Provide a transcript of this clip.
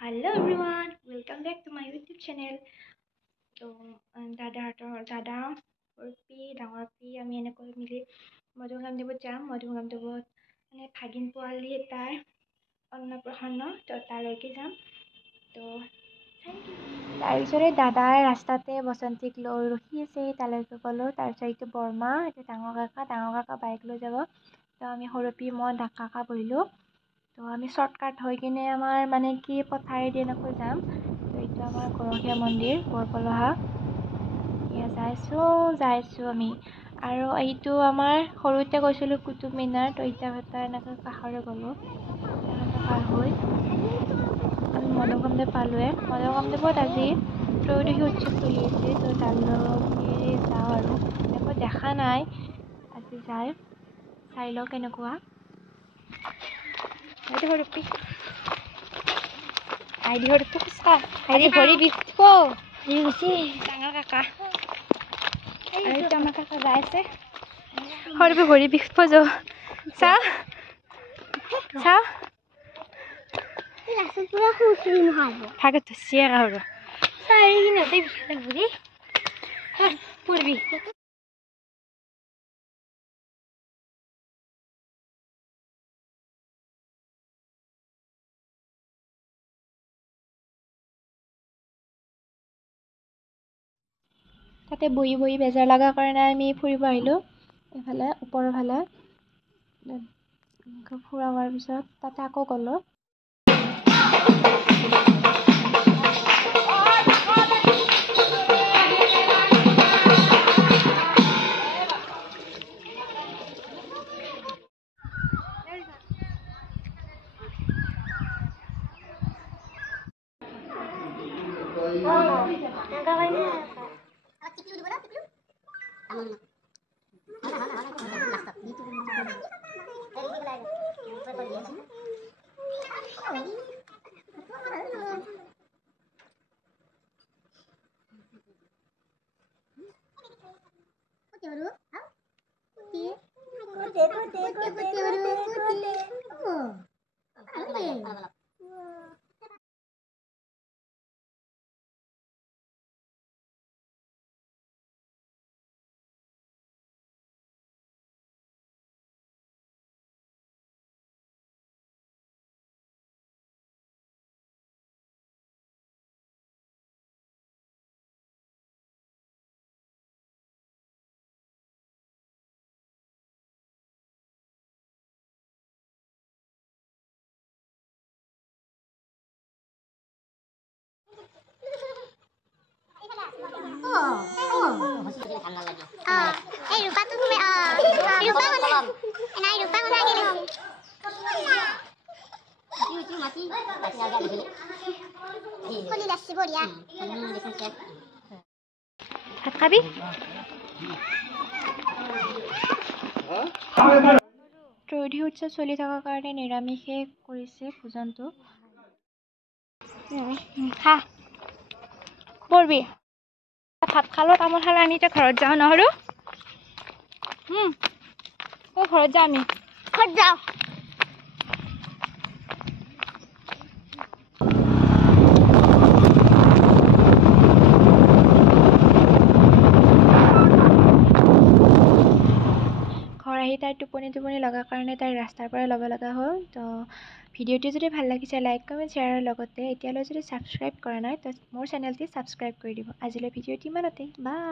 Hello everyone, welcome back to my YouTube channel. তো দাদা সৰুপি ডাঙৰপি আমি এনেকৈ মিলি মধুমগামদেৱত যাম। মধুমগামদেৱত মানে ভাগিন পোৱালি এটাৰ অন্নপ্ৰসন্ন, তো তালৈকে যাম। তো তাৰপিছতে দাদাই ৰাস্তাতে বসন্তীক লৈ ৰখি আছে, তালৈকে গ'লোঁ। তাৰপিছত এইটো বৰমা, এইটো ডাঙৰ কাকা বাইক লৈ যাব। তো আমি সৰুপি মই কাকা বহিলোঁ। তো আমি শ্বৰ্টকাট হৈ কিনে আমাৰ মানে কি পথাৰেদি এনেকৈ যাম। তো এইটো আমাৰ গৰখীয়া মন্দিৰ বৰপলহা, এয়া যাইছোঁ আমি। আৰু এইটো আমাৰ সৰুতে গৈছিলোঁ কুটুব মিনাৰ। তো ইটাভাটা এনেকৈ কাষৰে গ'লোঁ, ইটাভাটা পাৰ হৈ আমি মধুমগামদেৱ পালোঁৱে। মধুমগামদেৱত আজি ত্ৰয়োদশী উৎসৱ চলি আছে। তো তালৈকে যাওঁ আৰু এনেকৈ দেখা নাই, আজি চাই লওঁ কেনেকুৱা। সৰুপি সৰুপি খোজকাঢ়, ভৰি বিষব ডাঙৰ কাকা। আৰু এইটো আমাৰ কাকা যাই আছে, সৰুপি ভৰি বিষব চাওঁ ভাগত ধৰিছে পঢ়বি। তাতে বহি বেজাৰ লগাৰ কাৰণে আমি ফুৰিব আহিলোঁ এইফালে ওপৰৰ ফালে। ফুৰা হোৱাৰ পিছত তাতে আকৌ গ'লোঁ। খাবি ত্ৰয়োদশী উৎসৱ চলি থকাৰ কাৰণে নিৰামিষে কৰিছে ভোজনটো। খা পঢ়বি। ভাত খালোঁ, তামোল খালোঁ, আমি এতিয়া ঘৰত যাওঁ নহৰু। ঘৰত যাওঁ, আমি ঘৰত যাওঁ। তাইৰ টোপনি লগাৰ কাৰণে তাইৰ ৰাস্তাৰ পৰা ল'ব লগা হ'ল। তো ভিডিঅ'টো যদি ভাল লাগিছে লাইক কমেণ্ট শ্বেয়াৰৰ লগতে এতিয়ালৈ যদি ছাবস্ক্ৰাইব কৰা নাই তো মোৰ চেনেলটি ছাবস্ক্ৰাইব কৰি দিব। আজিলৈ ভিডিঅ'টো ইমানতে, বাই।